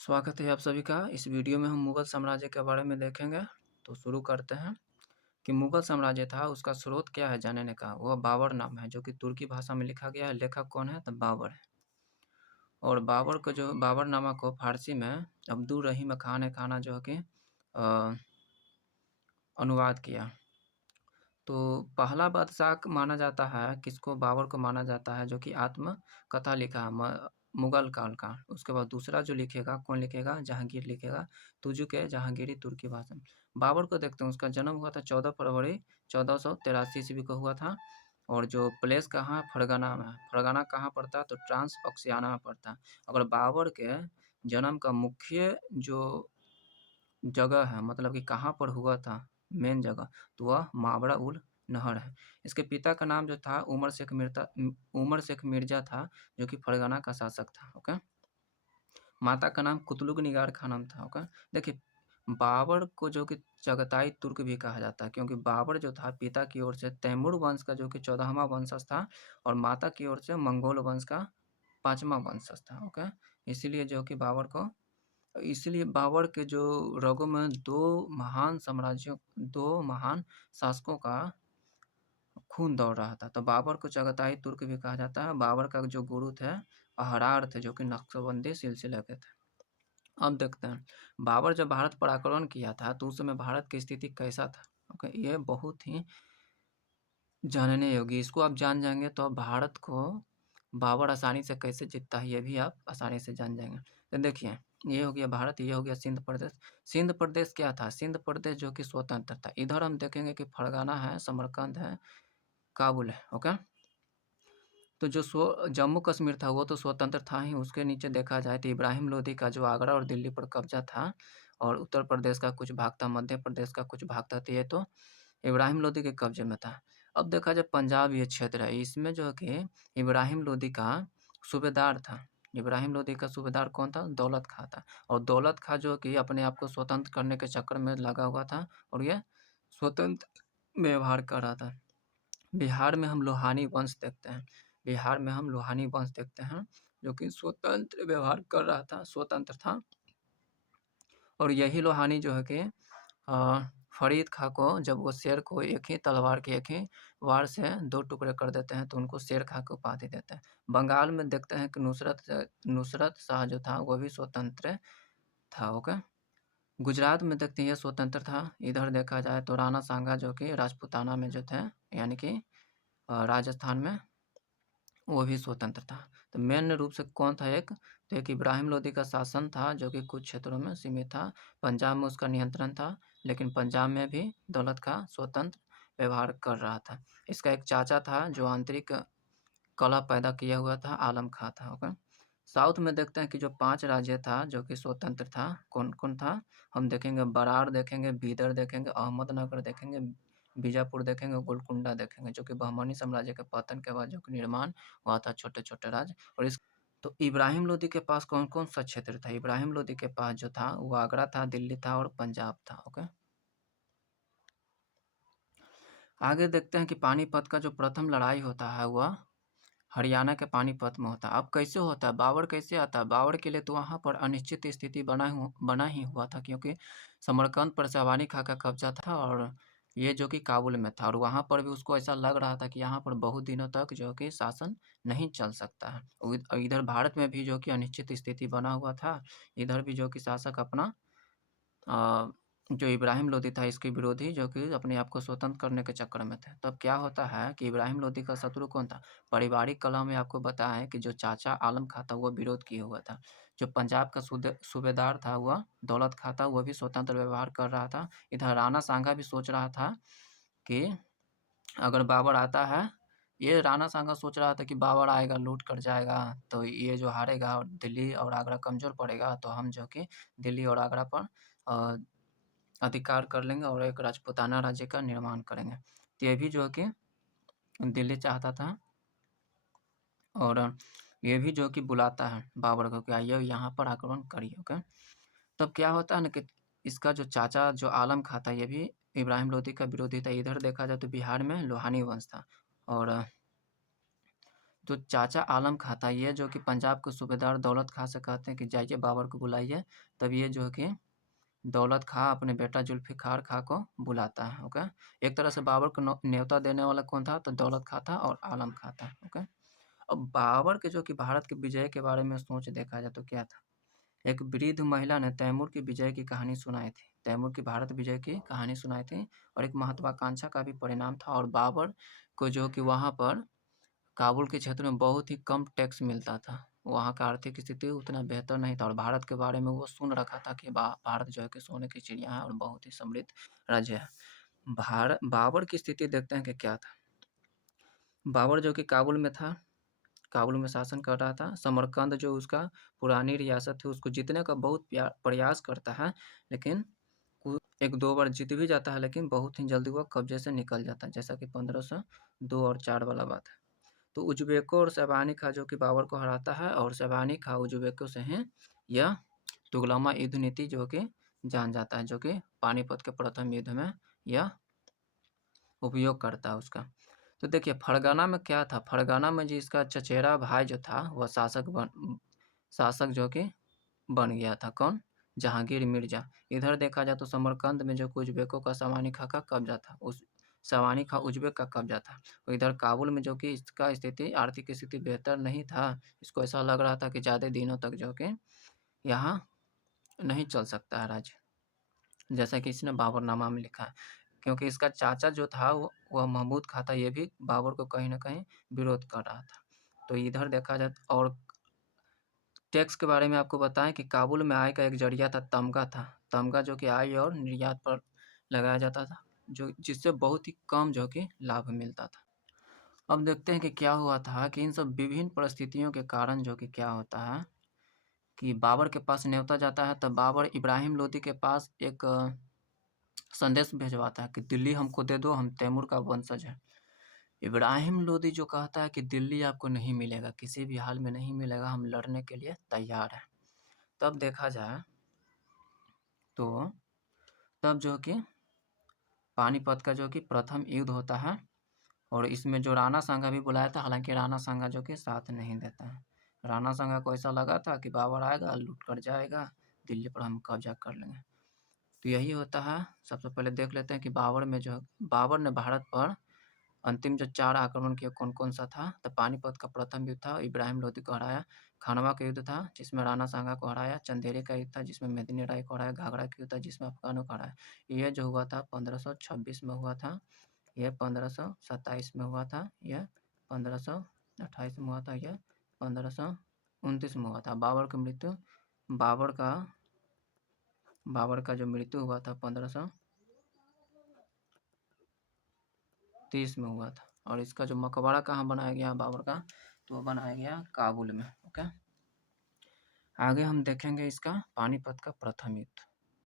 स्वागत है आप सभी का। इस वीडियो में हम मुगल साम्राज्य के बारे में देखेंगे। तो शुरू करते हैं कि मुगल साम्राज्य था, उसका स्रोत क्या है जानने का। वह बाबर नाम है, जो कि तुर्की भाषा में लिखा गया है। लेखक कौन है? तो बाबर है। और बाबर को जो बाबरनामा को फारसी में अब्दुल रहीम खान ए खाना जो है कि अनुवाद किया। तो पहला बादशाह माना जाता है किसको? बाबर को माना जाता है, जो कि आत्मकथा लिखा है मुगल काल का। उसके बाद दूसरा जो लिखेगा, कौन लिखेगा? जहांगीर लिखेगा, तुजुक-ए जहांगीरी तुर्की भाषा में। बाबर को देखते हैं, उसका जन्म हुआ था 14 फरवरी 1483 ईस्वी को हुआ था। और जो प्लेस कहाँ है? फरगना में। फरगना कहाँ पड़ता है? तो ट्रांसपक्सियाना में पड़ता है। अगर बाबर के जन्म का मुख्य जो जगह है, मतलब कि कहाँ पर हुआ था मेन जगह, तो वह मावड़ा उल नहर है। इसके पिता का नाम जो था उमर शेख मिर्जा था, जो कि फरगना का शासक था। ओके। माता का नाम कुतलुग निगार खानम था। ओके। देखिए, बाबर को जो कि चगताई तुर्क भी कहा जाता है, क्योंकि बाबर जो था पिता की ओर से तैमूर वंश का जो कि 14वां वंशज था, और माता की ओर से मंगोल वंश का 5वां वंशज था। ओके। इसीलिए जो कि इसलिए बाबर के जो रगों में दो महान शासकों का खून दौड़ रहा था। तो बाबर को चगताई तुर्क भी कहा जाता है। बाबर का जो गुरु थे अहरार थे, जो कि नक्शबंदी सिलसिले के थे। अब देखते हैं, बाबर जब भारत पर आक्रमण किया था तो उस समय भारत की स्थिति कैसा था। ओके, ये बहुत ही जानने योग्य। इसको आप जान जाएंगे तो भारत को बाबर आसानी से कैसे जीतता है, ये भी आप आसानी से जान जाएंगे। तो देखिए, ये हो गया भारत, ये हो गया सिंध प्रदेश। सिंध प्रदेश क्या था? सिंध प्रदेश जो कि स्वतंत्र था। इधर हम देखेंगे कि फरगाना है, समरकंद है, काबुल है। ओके। तो जो जम्मू कश्मीर था वो तो स्वतंत्र था ही। उसके नीचे देखा जाए तो इब्राहिम लोदी का जो आगरा और दिल्ली पर कब्जा था, और उत्तर प्रदेश का कुछ भाग था, मध्य प्रदेश का कुछ भाग था, तो ये तो इब्राहिम लोदी के कब्जे में था। अब देखा जाए पंजाब ये क्षेत्र है, इसमें जो है कि इब्राहिम लोदी का सूबेदार था। इब्राहिम लोदी का सूबेदार कौन था? दौलत खां था। और दौलत खां जो कि अपने आप को स्वतंत्र करने के चक्कर में लगा हुआ था, और ये स्वतंत्र व्यवहार कर रहा था। बिहार में हम लोहानी वंश देखते हैं। बिहार में हम लोहानी वंश देखते हैं, जो कि स्वतंत्र व्यवहार कर रहा था, स्वतंत्र था। और यही लोहानी जो है कि फरीद खां को, जब वो शेर को एक ही तलवार के एक ही वार से 2 टुकड़े कर देते हैं, तो उनको शेर खां की उपाधि देते हैं। बंगाल में देखते हैं कि नुसरत शाह जो था वो भी स्वतंत्र था। ओके। गुजरात में देखते हैं ये स्वतंत्र था। इधर देखा जाए तो राणा सांगा जो कि राजपूताना में जो थे, यानी कि राजस्थान में, वो भी स्वतंत्र था। तो मेन रूप से कौन था? तो एक इब्राहिम लोदी का शासन था, जो कि कुछ क्षेत्रों में सीमित था। पंजाब में उसका नियंत्रण था, लेकिन पंजाब में भी दौलत खां स्वतंत्र व्यवहार कर रहा था। इसका एक चाचा था जो आंतरिक कलह पैदा किया हुआ था, आलम खां था। ओके। साउथ में देखते हैं कि जो 5 राज्य था जो कि स्वतंत्र था, कौन-कौन था? हम देखेंगे बरार देखेंगे, बीदर देखेंगे, अहमदनगर देखेंगे, बीजापुर देखेंगे, गोलकुंडा देखेंगे, जो कि बहमनी साम्राज्य के पतन के बाद जो कि निर्माण हुआ था, छोटे-छोटे राज्य। और इस तो इब्राहिम लोदी के पास कौन-कौन सा क्षेत्र था? इब्राहिम लोदी के पास जो था वो आगरा था, दिल्ली था और पंजाब था। ओके। आगे देखते हैं कि पानीपत का जो प्रथम लड़ाई होता है वह हरियाणा के पानीपत में होता है। अब कैसे होता है? बाबर कैसे आता है? बाबर के लिए तो वहाँ पर अनिश्चित स्थिति बना ही हुआ था, क्योंकि समरकंद पर शवानी खां का कब्जा था, और ये जो कि काबुल में था, और वहाँ पर भी उसको ऐसा लग रहा था कि यहाँ पर बहुत दिनों तक जो कि शासन नहीं चल सकता है। इधर भारत में भी जो कि अनिश्चित स्थिति बना हुआ था। इधर भी जो कि शासक अपना अ, जो इब्राहिम लोदी था इसके विरोधी, जो कि अपने आप को स्वतंत्र करने के चक्कर में थे। तब क्या होता है कि इब्राहिम लोदी का शत्रु कौन था? पारिवारिक कलह में आपको बताया है कि जो चाचा आलम खां था वो विरोध किए हुआ था। जो पंजाब का सूबेदार था वह दौलत खां था, वो भी स्वतंत्र व्यवहार कर रहा था। इधर राणा सांगा भी सोच रहा था कि अगर बाबर आता है, ये राणा सांगा सोच रहा था कि बाबर आएगा, लूट कर जाएगा, तो ये जो हारेगा और दिल्ली और आगरा कमज़ोर पड़ेगा, तो हम जो कि दिल्ली और आगरा पर अ, अधिकार कर लेंगे और एक राजपूताना राज्य का निर्माण करेंगे। तो ये भी जो है कि दिल्ली चाहता था, और ये भी जो कि बुलाता है बाबर को कि आइए यहाँ पर आक्रमण करिए। ओके। तब क्या होता है ना कि इसका जो चाचा जो आलम खां था, ये भी इब्राहिम लोदी का विरोधी था। इधर देखा जाए तो बिहार में लोहानी वंश था, और जो चाचा आलम खां था, ये जो कि पंजाब के सूबेदार दौलत खां से कहते हैं कि जाइए बाबर को बुलाइए, तब ये जो है कि दौलत खां अपने बेटा जुल्फ़िकार खां को बुलाता है। ओके, एक तरह से बाबर को न्योता देने वाला कौन था? तो दौलत खां था और आलम खां था। ओके, अब बाबर के जो कि भारत के विजय के बारे में सोच देखा जाए तो क्या था? एक वृद्ध महिला ने तैमूर की विजय की कहानी सुनाई थी। तैमूर की भारत विजय की कहानी सुनाई थी और एक महत्वाकांक्षा का भी परिणाम था। और बाबर को जो कि वहाँ पर काबुल के क्षेत्र में बहुत ही कम टैक्स मिलता था। वहाँ का आर्थिक स्थिति उतना बेहतर नहीं था और भारत के बारे में वो सुन रखा था कि भारत जो है कि सोने की चिड़िया है और बहुत ही समृद्ध राज्य है। बाबर की स्थिति देखते हैं कि क्या था। बाबर जो कि काबुल में था, काबुल में शासन कर रहा था। समरकंद जो उसका पुरानी रियासत थी, उसको जीतने का बहुत प्रयास करता है, लेकिन 1-2 बार जीत भी जाता है, लेकिन बहुत ही जल्दी वो कब्जे से निकल जाता है, जैसा कि 1502 और 4 वाला बात है। तो उज़्बेकों और शैबानी खां जो कि बाबर को हराता है और शैबानी खां उज़्बेकों से हैं। यह तुगलमा युद्ध नीति जो कि जान जाता है, जो कि पानीपत के प्रथम युद्ध में यह उपयोग करता है उसका। तो देखिए फरगना में क्या था, फरगना में जिसका चचेरा भाई जो था वह शासक जो कि बन गया था। कौन? जहांगीर मिर्ज़ा। इधर देखा जाए तो समरकंद में जो कि उज़्बेकों का सामानी खां का कब्ज़ा था, उस सामानी खां उज़्बेक का कब्ज़ा था। और इधर काबुल में जो कि इसका स्थिति आर्थिक स्थिति बेहतर नहीं था, इसको ऐसा लग रहा था कि ज़्यादा दिनों तक जो कि यहाँ नहीं चल सकता है राज्य, जैसा कि इसने बाबरनामा में लिखा है। क्योंकि इसका चाचा जो था वह महमूद खां था, ये भी बाबर को कहीं न कहीं विरोध कर रहा था। तो इधर देखा जाए और टैक्स के बारे में आपको बताएँ कि काबुल में आय का एक ज़रिया था तमगा था। तमगा जो कि आय और निर्यात पर लगाया जाता था, जो जिससे बहुत ही कम जो कि लाभ मिलता था। अब देखते हैं कि क्या हुआ था कि इन सब विभिन्न परिस्थितियों के कारण जो कि क्या होता है कि बाबर के पास न्योता जाता है, तब बाबर इब्राहिम लोदी के पास एक संदेश भिजवाता है कि दिल्ली हमको दे दो, हम तैमूर का वंशज हैं। इब्राहिम लोदी जो कहता है कि दिल्ली आपको नहीं मिलेगा, किसी भी हाल में नहीं मिलेगा, हम लड़ने के लिए तैयार हैं। तब देखा जाए तो तब जो कि पानीपत का जो कि प्रथम युद्ध होता है और इसमें जो राणा सांगा भी बुलाया था, हालाँकि राणा सांगा जो कि साथ नहीं देता है। राणा सांगा को ऐसा लगा था कि बाबर आएगा, लूट कर जाएगा, दिल्ली पर हम कब्ज़ा कर लेंगे। तो यही होता है। सबसे पहले देख लेते हैं कि बाबर ने भारत पर अंतिम जो 4 आक्रमण किए कौन-कौन सा था? तो पानीपत का प्रथम युद्ध था, इब्राहिम लोदी को हराया। खानवा का युद्ध था, जिसमें राणा सांगा को हराया। चंदेरी का युद्ध था, जिसमें मेदिनी राय को हराया। घाघरा का युद्ध था, जिसमें अफ़गानों को हराया। ये जो हुआ था 1526 में हुआ था, यह 1527 में हुआ था, यह 1528 में हुआ था, यह 1529 में हुआ था। बाबर का बाबर का जो मृत्यु हुआ था 1530 में हुआ था। और इसका जो मकबरा कहाँ बनाया गया बाबर का? तो वो बनाया गया काबुल में। ओके, आगे हम देखेंगे इसका पानीपत का प्रथम युद्ध।